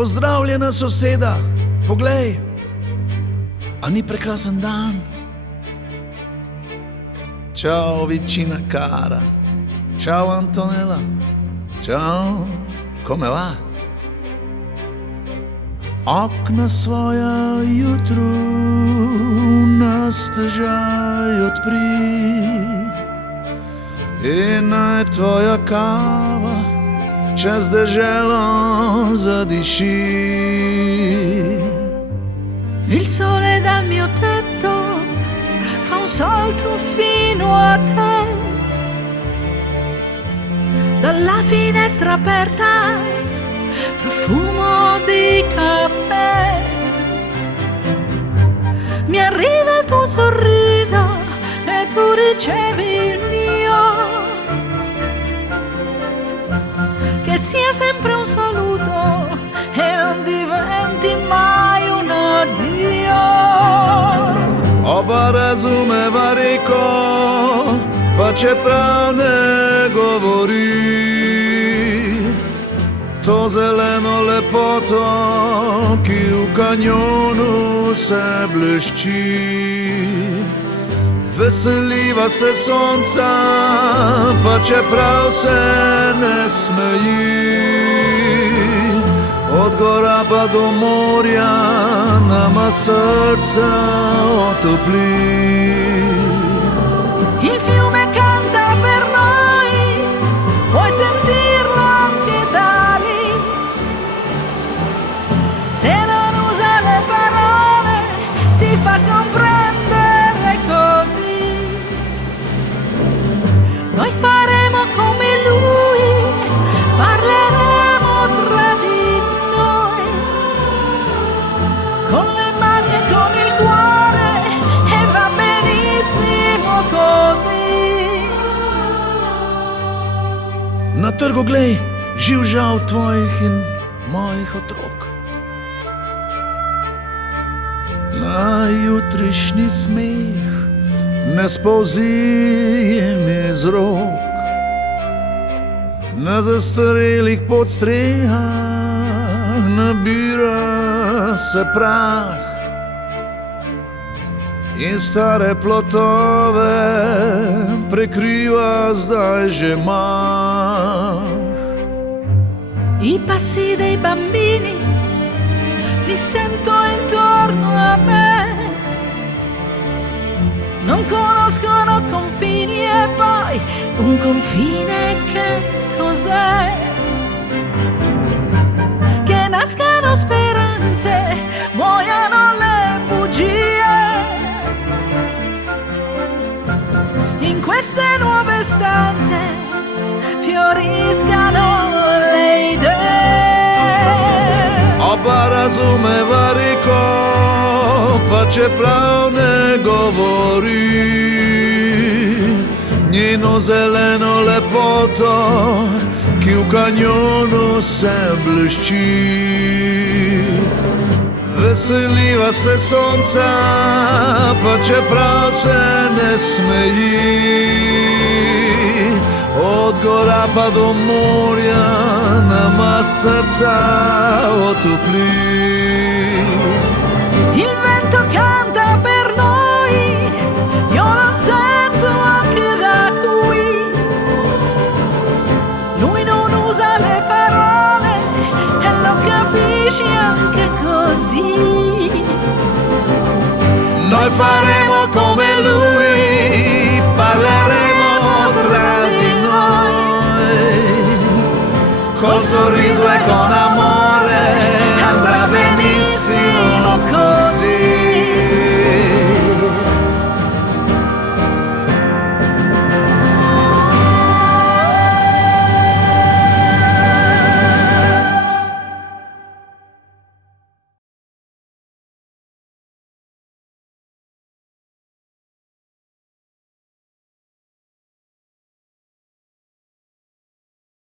Pozdravljena soseda, poglej, a ni prekrasen dan? Ciao vicina cara, ciao Antonella, ciao, come va? Okna svoja jutru na stežaj odpri in naj tvoja kava čez deželo zadiši. Il sole dal mio tetto fa un salto fino a te. Dalla finestra aperta, profumo di caffè. Mi arriva il tuo sorriso e tu ricevi il mio. Che sia sempre un saluto e non diventi mai un addio. Oba razumeva reko, pa čeprav ne govori. To zeleno lepoto, ki v kanjonu se blešči. Veseliva se sonca, pa čeprav se ne smeji. Od gora pa do morja nama srca otopli. Il fiume canta per noi, puoi sentirlo anche da lì. Se non usa le parole, si fa comprendere così. Noi faremo come lui, parleremo tra di noi, con le mani e con il cuore, e va benissimo così. Na trgu glej, živ žal tvojih in mojih otrok. Na jutrišnji smeh ne spolzi jim iz rok. Na zastarelih podstrehah nabira se prah in stare plotove prekriva zdaj že mah. I passi dei bambini li sento intorno a me, non conoscono confini e poi un confine che cos'è? Che nascano speranze, muoiano le bugie. In queste nuove stanze fioriscano le idee. Oba razumeva reko, pa čeprav ne govori. Njeno zeleno lepoto, ki v kanjonu se blešči. Veseliva se sonca, pa čeprav se ne smeji. Od gora pa do morja nama srca otopli. Il vento canta per noi, io lo sento anche da qui. Lui non usa le parole e lo capisci anche così. Noi faremo come lui, parleremo tra di noi, col sorriso e con amore.